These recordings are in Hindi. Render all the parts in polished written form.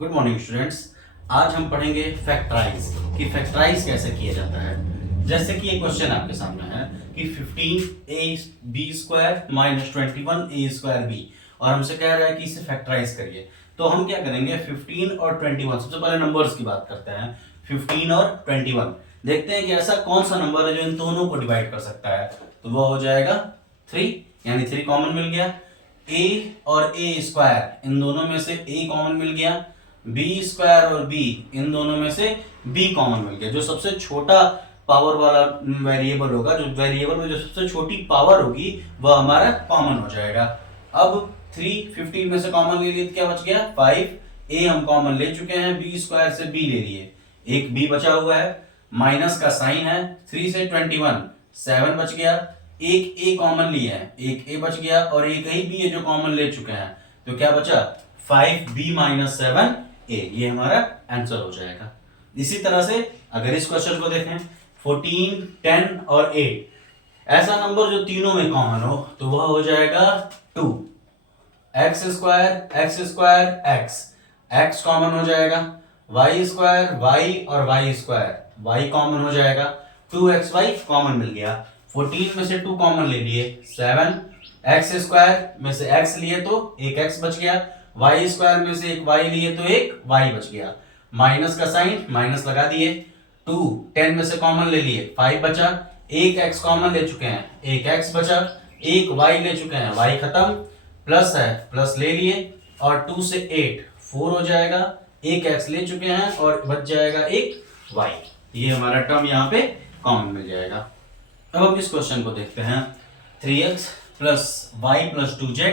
Good morning students. आज हम पढ़ेंगे फैक्टराइज कि फैक्टराइज कैसे किया जाता है। जैसे कि एक क्वेश्चन आपके सामने है कि 15ab² माइनस 21a²b और हमसे कह रहा है कि इसे फैक्टराइज करिए। तो हम क्या करेंगे, 15 और 21, सबसे पहले नंबर्स की बात करते हैं। 15 और 21 देखते हैं कि ऐसा कौन सा नंबर है जो इन दोनों को डिवाइड कर सकता है। तो वो हो जाएगा 3, यानी 3 कॉमन मिल गया। a और a² इन दोनों में से a कॉमन मिल गया। b² और b इन दोनों में से b कॉमन मिल गया। जो सबसे छोटा पावर वाला वेरिएबल होगा, जो वेरिएबल में जो सबसे छोटी पावर होगी, वह हमारा कॉमन हो जाएगा। अब 3 15 में से कॉमन ले लिए तो क्या बच गया 5। a हम कॉमन ले चुके हैं, b² से b ले लिए, एक b बचा हुआ है, माइनस का साइन है। 3 से 21 7 बच गया, एक a कॉमन लिया है, एक a बच गया और एक ही b है जो कॉमन ले चुके हैं। तो क्या बचा 5b - 7a, ये हमारा आंसर हो जाएगा। इसी तरह से अगर इस क्वेश्चन को देखें 14 10 और 8, ऐसा नंबर जो तीनों में कॉमन हो तो वह हो जाएगा 2। x² कॉमन हो जाएगा, y² y और y² y कॉमन हो जाएगा, 2xy कॉमन मिल गया। 14 में से 2 कॉमन ले लिए 7, x² में से x लिए तो एक x बच गया, y² में से एक y लिए तो एक y बच गया, माइनस का साइन माइनस लगा दिए। 2 10 में से कॉमन ले लिए 5 बचा, एक x कॉमन ले चुके हैं, एक x बचा, एक y ले चुके हैं, y खत्म, प्लस है प्लस ले लिए और 2 से 8 4 हो जाएगा, एक x ले चुके हैं और बच जाएगा एक y। ये हमारा टर्म यहाँ पे कॉमन मिल जाएगा। अब हम इस क्वेश्चन को देखते हैं। 3x + y + 2z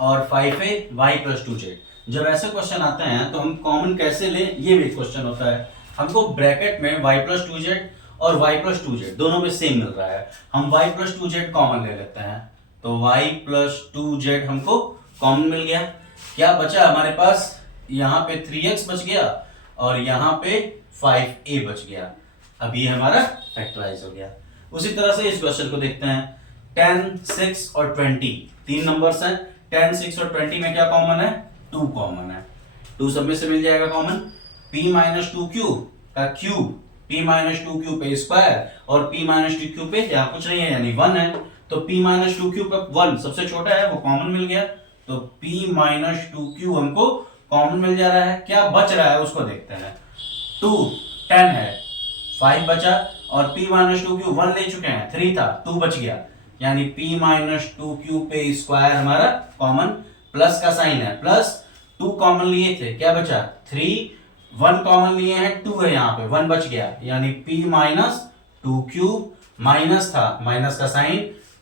और 5a y + 2z। जब ऐसे क्वेश्चन आते हैं तो हम कॉमन कैसे लें, ये भी क्वेश्चन होता है। हमको ब्रैकेट में y + 2z और y + 2z दोनों में सेम मिल रहा है, हम y + 2z कॉमन ले लेते हैं। तो y + 2z हमको कॉमन मिल गया। क्या बचा हमारे पास, यहाँ पे 3x बच गया और यहाँ पे 5a बच गया। अब ये हमारा फैक्टराइज हो गया। उसी तरह से इस क्वेश्चन को देखते हैं। 10 6 और 20 तीन नंबर्स हैं। 10 6 और 20 में क्या कॉमन है, 2 कॉमन है, 2 सब में से मिल जाएगा कॉमन। p - 2q का क्यूब, p - 2q पे स्क्वायर और p - 2q पे यहाँ कुछ नहीं है यानी 1 है, तो p - 2q का 1 सबसे छोटा है वो कॉमन मिल गया। तो p - 2q हमको कॉमन मिल जा रहा है। क्या बच रहा है उसको देखते हैं। 2 10 है, 5 बचा और p - 2q 1 ले चुके हैं, 3 था 2 बच गया, यानी p - 2q पे स्क्वायर हमारा कॉमन, प्लस का साइन है, प्लस 2 कॉमन लिए थे, क्या बचा 3, 1 कॉमन लिए हैं, 2 है यहाँ पे 1 बच गया, यानी p - 2q, माइनस था माइनस का साइन,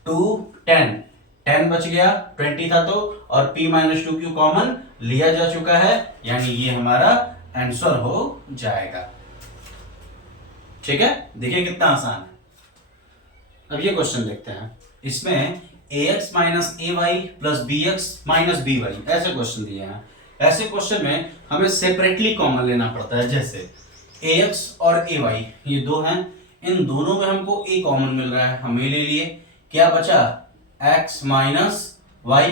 2 10 10 बच गया, 20 था तो, और p - 2q कॉमन लिया जा चुका है, यानी ये हमारा आंसर हो जाएगा। ठीक है, देखिए कितना आसान है। अब ये क्वेश्चन देखते हैं। इसमें ax - ay + bx - by ऐसे क्वेश्चन दिए हैं। ऐसे क्वेश्चन में हमें सेपरेटली कॉमन लेना पड़ता है। जैसे ax और ay ये दो हैं, इन दोनों में हमको a कॉमन मिल रहा है, हमें ले लिए। क्या बचा x - y।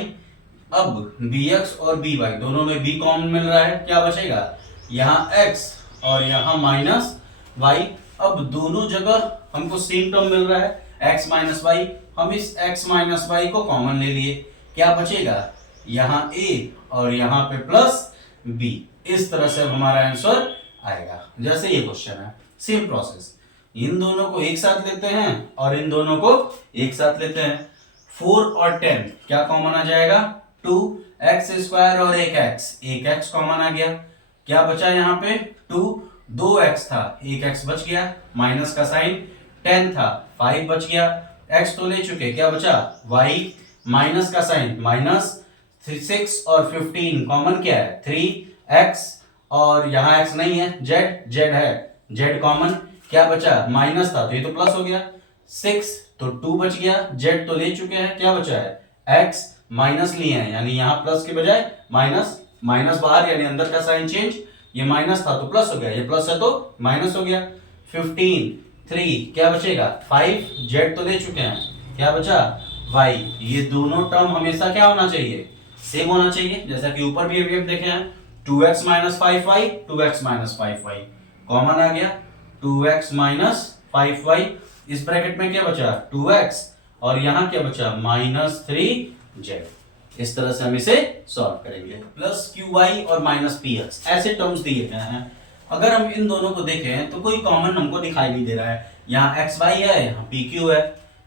अब bx और by दोनों में b कॉमन मिल रहा है, क्या बचेगा यहाँ x और यहाँ -y। अब दोनों जगह हमको सेम टर्म मिल रहा है x - y, हम इस x - y को कॉमन ले लिए, क्या बचेगा यहाँ a और यहाँ पे प्लस b। इस तरह से हमारा आंसर आएगा। जैसे ये क्वेश्चन है, सेम प्रोसेस, इन दोनों को एक साथ लेते हैं और इन दोनों को एक साथ लेते हैं। 4 और 10 क्या कॉमन आ जाएगा 2x² और एक x कॉमन आ गया। क्या बचा यहाँ पे 2, 2x था, एक x बच गया, माइनस का साइन, 10 था 5 बच गया, x तो ले चुके, क्या बचा y, माइनस का साइन माइनस, 6 और 15 कॉमन क्या है 3x और यहाँ x नहीं है, z है, z कॉमन, क्या बचा माइनस था तो ये तो प्लस हो गया, 6 तो 2 बच गया, z तो ले चुके हैं, क्या बचा है x, माइनस लिए हैं यानी यहाँ प्लस के बजाय माइनस, माइनस बाहर यानी अंदर का साइन चेंज, ये माइनस था तो प्लस हो गया, ये प्लस है तो माइनस हो गया। 15 3 क्या बचेगा 5, z तो ले चुके हैं, क्या बचा y। ये दोनों टर्म हमेशा क्या होना चाहिए सेम होना चाहिए, जैसा कि ऊपर भी अभी हम देखे हैं 2x minus 5y, 2x minus 5y common आ गया, 2x माइनस 5y, इस ब्रैकेट में क्या बचा 2x, और यहां क्या बचा माइनस 3z। इस तरह से हम इसे सॉल्व करेंगे। प्लस QY और माइनस PX ऐसे टर्म्स दिए गए हैं। अगर हम इन दोनों को देखें तो कोई कॉमन हमको दिखाई नहीं दे रहा है। यहाँ XY है, यहाँ PQ है,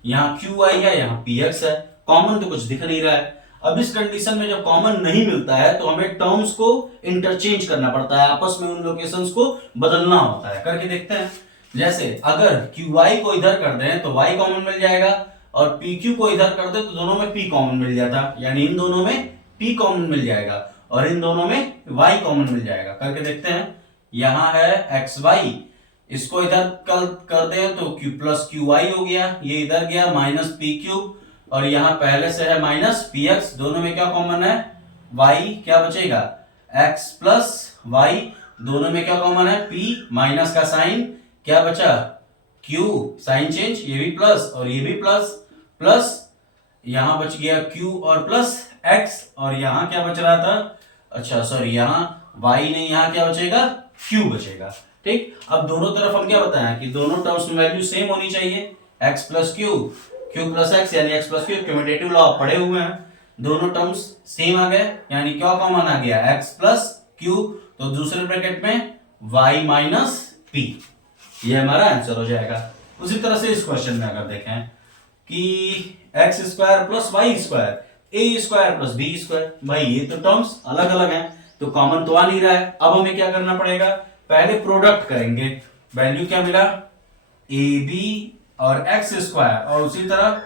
यहाँ QY है, यहाँ PX है, कॉमन तो कुछ दिख नहीं रहा है। अब इस कंडीशन में जब कॉमन नहीं मिलता है तो हमें टर्म्स को इंटरचेंज करना पड़ता है, आपस में उन लोकेशंस को बदलना होता है। करके देखते हैं। जैसे अगर QY को इधर कर दें तो Y कॉमन मिल जाएगा, और PQ को इधर कर दे तो दोनों में P कॉमन मिल जाता, यानी इन दोनों में P कॉमन मिल जाएगा और इन दोनों में Y कॉमन मिल जाएगा। करके देखते हैं। यहां है XY, इसको इधर कर दे तो Q प्लस QY हो गया, ये इधर गया माइनस PQ, और यहां पहले से है माइनस PX, दोनों में क्या कॉमन है Y, क्या बचेगा X प्लस Y, दोनों में क्या कॉमन है P, माइनस का साइन क्या बचा Q, साइन चेंज, ये भी प्लस और ये भी प्लस, प्लस यहां बच गया Q और प्लस X, और यहां क्या बच रहा था, अच्छा सॉरी यहाँ Y नहीं, यहां क्या बचेगा Q बचेगा। ठीक, अब दोनों तरफ हम क्या बताएं कि दोनों टर्म्स में वैल्यू सेम होनी चाहिए, x plus Q, Q plus X, यानी x plus Q, commutative law पढ़े हुए हैं। दोनों टर्म्स सेम आ गए, यानी क्या कॉमन आ गया x प्लस Q, तो दूसरे ब्रैकेट में y माइनस P, ये हमारा आंसर हो जाएगा। उसी तरह से इस क्वेश्चन में अगर देखें कि x square plus y square, a square plus b square, भाई ये तो टर्म्स अलग अलग हैं तो कॉमन तो आ नहीं रहा है। अब हमें क्या करना पड़ेगा, पहले प्रोडक्ट करेंगे। वैल्यू क्या मिला ए बी और एक्स स्क्वायर, और उसी तरह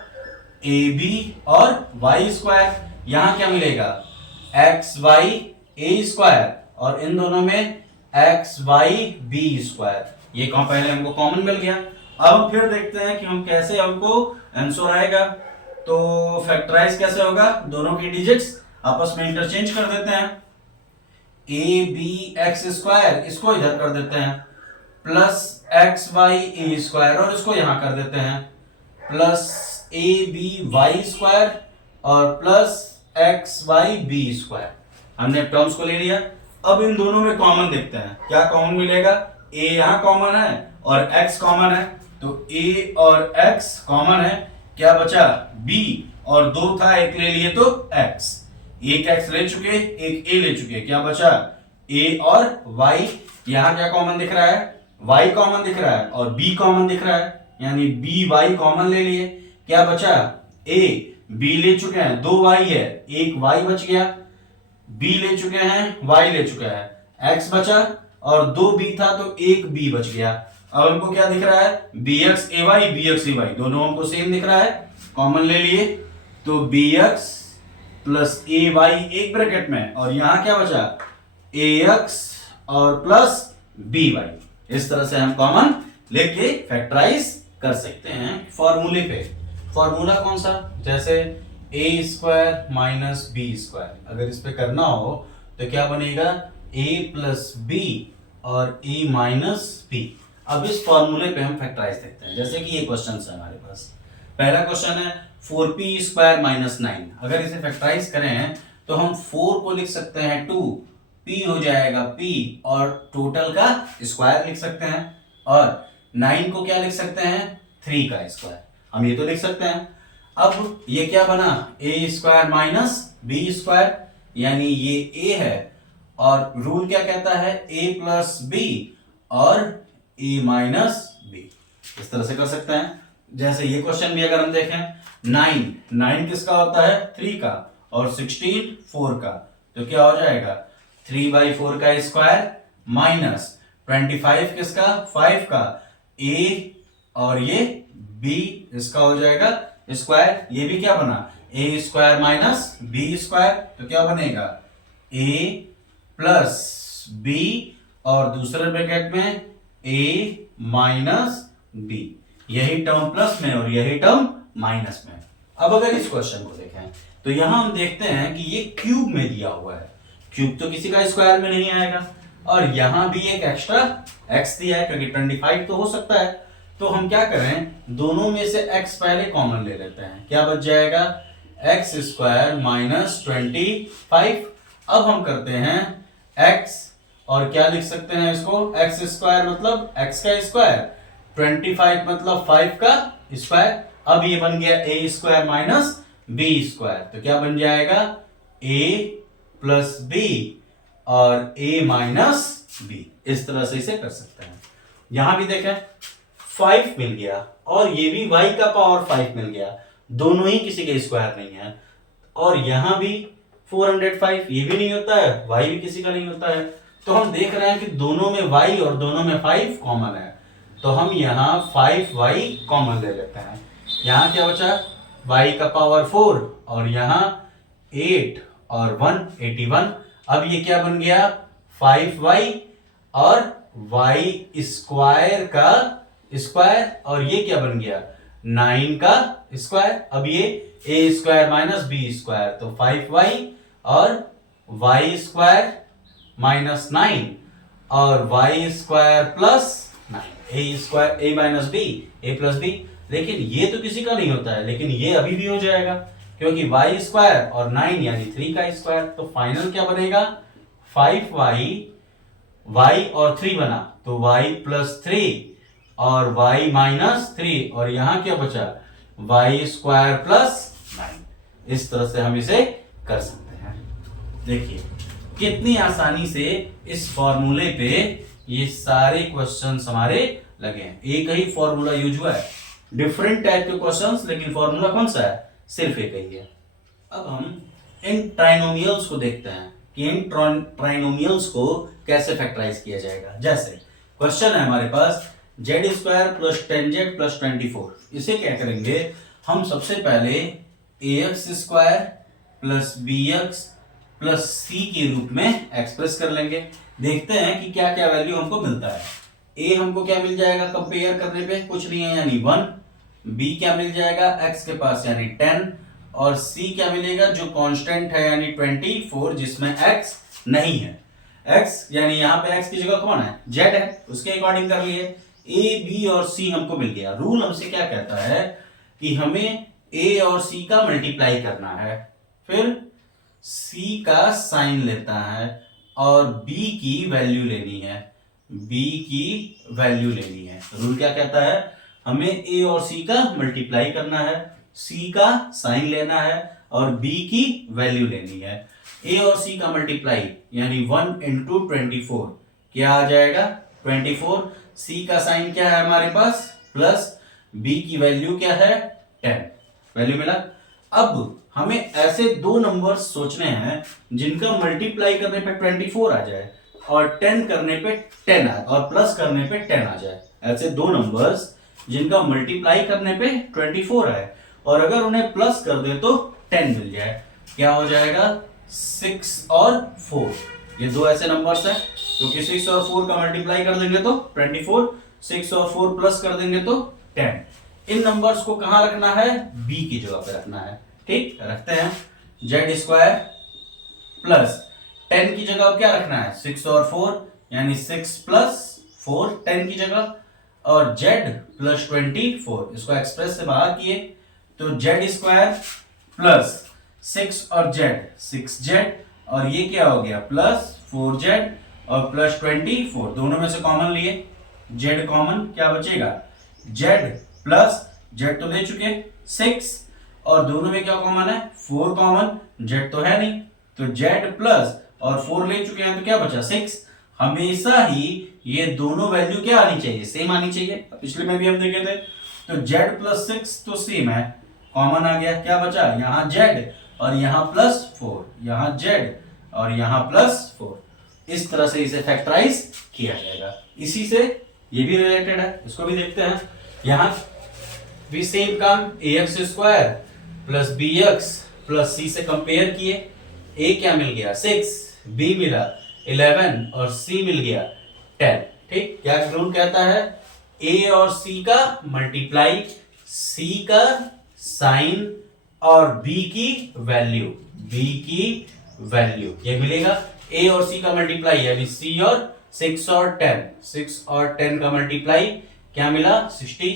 ए बी और वाई स्क्वायर, यहां क्या मिलेगा एक्स वाई ए स्क्वायर, और इन दोनों में एक्स वाई बी स्क्वायर, ये पहले हमको कॉमन मिल गया। अब फिर देखते हैं कि हम कैसे हमको आंसर आएगा। तो फैक्टराइज कैसे होगा, दोनों की डिजिट्स आपस में इंटरचेंज कर देते हैं, ए बी एक्स स्क्वायर इसको इधर कर देते हैं, plus x y a square, और इसको यहां कर देते हैं, plus a b y square और plus x y b square. हमने टर्म्स को ले लिया। अब इन दोनों में कॉमन देखते हैं, क्या कॉमन मिलेगा, ए यहां कॉमन है और x कॉमन है, तो a और x कॉमन है, क्या बचा b, और दो था एक ले लिए तो x, एक x ले चुके एक a ले चुके, क्या बचा a और y, यहां क्या कॉमन दिख रहा है y कॉमन दिख रहा है और b कॉमन दिख रहा है, यानी b y कॉमन ले लिए, क्या बचा a, b ले चुके हैं, दो y है एक y बच गया, b ले चुके हैं y ले चुका है, x बचा और दो b था तो एक b बच गया। अब हमको क्या दिख रहा है bx ay दोनों हमको सेम दिख रहा है, कॉमन ले लिए तो bx प्लस ay एक ब्रैकेट में, और यहां क्या बचा ax और प्लस by। इस तरह से हम कॉमन लेके फैक्टराइज कर सकते हैं फॉर्मूले पे। फॉर्मूला कौन सा, जैसे a square minus b square, अगर इस पे करना हो तो क्या बनेगा a प्लस बी और a माइनस बी। अब इस फॉर्मूले पे हम फैक्टराइज देखते हैं। जैसे कि ये क्वेश्चन है हमारे पास, पहला क्वेश्चन है 4p स्क्वायर माइनस 9, अगर इसे फैक्टराइज करें तो हम 4 को लिख सकते हैं 2, p हो जाएगा p और टोटल का स्क्वायर लिख सकते हैं, और 9 को क्या लिख सकते हैं 3 का स्क्वायर, हम ये तो लिख सकते हैं। अब ये क्या बना a square minus b square, यानी ये a है और रूल क्या कहता है a प्लस बी और a माइनस बी, इस तरह से कर सकते हैं। जैसे ये क्वेश्चन भी अगर हम देखें 9 किसका होता है 3 का और 16 4 का, तो क्या हो जाएगा 3/4 का स्क्वायर माइनस 25 किसका 5 का, a और ये b इसका हो जाएगा स्क्वायर, ये भी क्या बना a square minus b square, तो क्या बनेगा a प्लस b और दूसरे ब्रैकेट में a माइनस b, यही टर्म प्लस में और यही टर्म माइनस में। अब अगर इस क्वेश्चन को देखें तो यहां हम देखते हैं कि ये क्यूब में दिया हुआ है, क्यूब तो किसी का स्क्वायर में नहीं आएगा, और यहां भी एक एक्स्ट्रा x दिया है क्योंकि 25 तो हो सकता है। तो हम क्या करें, दोनों में से x पहले कॉमन ले लेते हैं, क्या बच जाएगा x स्क्वायर माइनस 25। अब हम करते हैं x और क्या लिख सकते हैं इसको, एक्स स्क्वायर मतलब x का स्क्वायर, 25 मतलब 5 का स्क्वायर। अब ये बन गया ए स्क्वायर माइनस बी स्क्वायर, तो क्या बन जाएगा a प्लस बी और a माइनस बी। इस तरह से इसे कर सकते हैं। यहां भी देखें 5 मिल गया और ये भी y का पावर 5 मिल गया, दोनों ही किसी के स्क्वायर नहीं है। और यहां भी 405, ये भी नहीं होता है, y भी किसी का नहीं होता है। तो हम देख रहे हैं कि दोनों में y और दोनों में 5 कॉमन है, तो हम यहाँ 5y कॉमन ले लेते हैं। यहाँ क्या बचा, y का पावर 4 और यहाँ 8 और 1 81। अब ये क्या बन गया 5y और y स्क्वायर का स्क्वायर, और ये क्या बन गया 9 का स्क्वायर। अब ये a square minus b square, तो 5y और y स्क्वायर माइनस 9 और y square plus 9, a square a minus b a plus b. लेकिन ये तो किसी का नहीं होता है, लेकिन ये अभी भी हो जाएगा क्योंकि y स्क्वायर और 9 यानी 3 का स्क्वायर। तो फाइनल क्या बनेगा 5y, y और 3 बना तो y प्लस 3 और y माइनस 3, और यहां क्या बचा y स्क्वायर प्लस 9। इस तरह से हम इसे कर सकते हैं। देखिए कितनी आसानी से इस फॉर्मूले पे ये सारे क्वेश्चंस हमारे लगे हैं। एक ही फॉर्मूला यूज हुआ है, डिफरेंट टाइप के क्वेश्चंस, लेकिन फॉर्मूला कौन सा है, सिर्फ एक ही है। अब हम इन ट्राइनोमियल्स को देखते हैं कि इन ट्राइनोमियल्स को कैसे फैक्टराइज किया जाएगा। जैसे क्वेश्चन है हमारे पास z square plus 10z plus 24। इसे क्या करेंगे हम, सबसे पहले ax square plus bx plus c के रूप में एक्सप्रेस कर लेंगे। देखते हैं कि क्या क्या वैल्यू हमको मिलता है। a हमको क्या मिल जाएगा कंपेयर करने पे, कुछ नहीं है यानी 1। b क्या मिल जाएगा x के पास यानी 10, और c क्या मिलेगा जो कांस्टेंट है यानी 24 जिसमें x नहीं है। x यानी यहाँ पे x की जगह कौन है, z है, उसके अकॉर्डिंग कर लिए। a b और c हमको मिल गया। रूल हमसे क्या कहता है कि हमें a और c का मल्टीप्लाई करना है, फिर c का साइन लेता है और b की वैल्यू लेनी है, b की वैल्यू लेनी है। रूल क्या कहता है, हमें a और c का मल्टीप्लाई करना है, c का साइन लेना है और b की वैल्यू लेनी है। a और c का मल्टीप्लाई यानी 1 इंटू 24 क्या आ जाएगा 24। c का साइन क्या है हमारे पास प्लस, b की वैल्यू क्या है 10, वैल्यू मिला। अब हमें ऐसे दो नंबर्स सोचने हैं जिनका मल्टीप्लाई करने पे 24 आ जाए और 10 करने पे 10 आ और प्लस करने पे 10 आ जाए। ऐसे दो नंबर्स जिनका मल्टीप्लाई करने पे 24 आए और अगर उन्हें प्लस कर दे तो 10 मिल जाए। क्या हो जाएगा 6 और 4। ये दो ऐसे नंबर्स हैं क्योंकि 6 और 4 का मल्टीप्लाई कर देंगे तो 24, 6 और 4 प्लस कर देंगे तो 10। इन नंबर्स को कहां रखना है, b की जगह पे रखना है। ठीक, रखते हैं। जेड स्क्वायर प्लस 10 की जगह क्या रखना है 6 और 4 यानी 6 प्लस 4 10 की जगह, और जेड प्लस 24 इसको एक्सप्रेस से बाहर किए तो जेड स्क्वायर प्लस 6 और जेड 6z, और ये क्या हो गया प्लस 4z और प्लस 24 दोनों में से कॉमन लिए, z कॉमन क्या बचेगा z प्लस z तो ले चुके 6 और दोनों में क्या कॉमन है 4 कॉमन, z तो है नहीं तो z प्लस और 4 ले चुके हैं तो क्या बचा 6। हमेशा ही ये दोनों वैल्यू क्या आनी चाहिए सेम आनी चाहिए। पिछले में भी हम देखे थे तो z प्लस 6 तो सेम है, कॉमन आ गया, क्या बचा यहाँ z और यहाँ प्लस 4, यहाँ z और यहाँ प्लस 4। इस तरह से इसे फैक्टराइज किया जाएगा। इसी से ये भी रिलेटेड है, इसको भी देखते हैं। यहाँ भी सेम काम ax square plus bx plus c से कंपेयर किए, a क्या मिल गया 6, b मिला 11 और c मिल गया 10। ठीक, क्या रूल कहता है a और c का मल्टीप्लाई, c का साइन और b की वैल्यू, ये मिलेगा। a और c का मल्टीप्लाई यानी c और 6 और 10 का मल्टीप्लाई क्या मिला 60।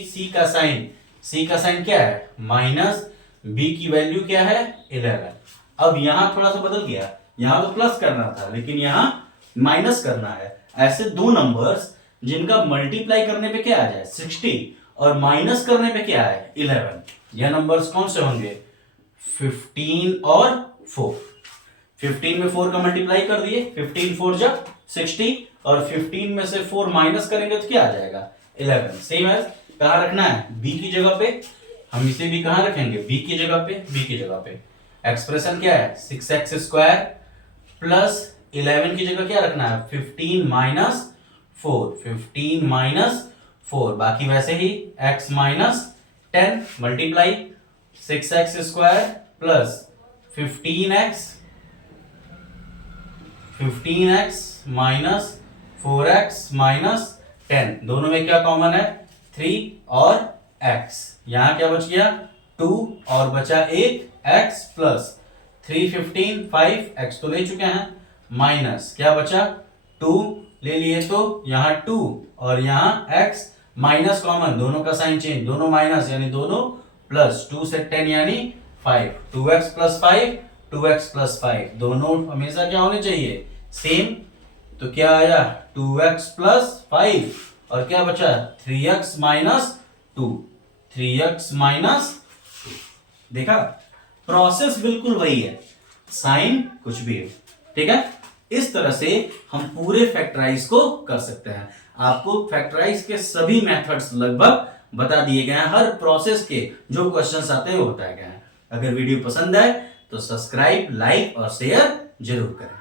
c का साइन क्या है माइनस, b की वैल्यू क्या है 11। अब यहां थोड़ा सा बदल गया, यहां तो प्लस करना था लेकिन यहां माइनस करना है। ऐसे दो नंबर्स जिनका मल्टीप्लाई करने पे क्या आ जाए 60 और माइनस करने पे क्या है 11, यह नंबर्स कौन से होंगे 15 और 4। 15 में 4 का मल्टीप्लाई कर दिए, 15 4 जब 60 और 15 में से 4 माइनस करेंगे तो क्या आ जाएगा 11। सेम एज कहां रखना है b की जगह पे, हम इसे भी कहां रखेंगे b की जगह पे, b की जगह पे। एक्सप्रेशन क्या है 6x स्क्वायर प्लस 11 की जगह क्या रखना है 15 माइनस 4, 15 माइनस 4, बाकी वैसे ही x minus 10 multiply 6x square plus 15x minus 4x minus 10, दोनों में क्या कॉमन है 3 और x, यहां क्या बच गया 2 और बचा एक x प्लस 3 15 5 x तो ले चुके हैं, माइनस क्या बचा 2 ले लिए तो यहाँ 2 और यहाँ x माइनस कॉमन, दोनों का साइन चेंज, दोनों माइनस यानी दोनों प्लस, 2 से 10 यानी 5, 2x प्लस 5 2x प्लस 5, दोनों हमेशा क्या होने चाहिए सेम। तो क्या आया 2x प्लस 5 और क्या बचा 3x माइनस 2, 3x माइनस 2। देखा प्रोसेस बिल्कुल वही है, साइन कुछ भी है, ठीक है। इस तरह से हम पूरे फैक्टराइज को कर सकते हैं। आपको फैक्टराइज के सभी मेथड्स लगभग बता दिए गए हैं, हर प्रोसेस के जो क्वेश्चंस आते हैं वो बताए गए हैं। अगर वीडियो पसंद आए तो सब्सक्राइब, लाइक और शेयर जरूर करें।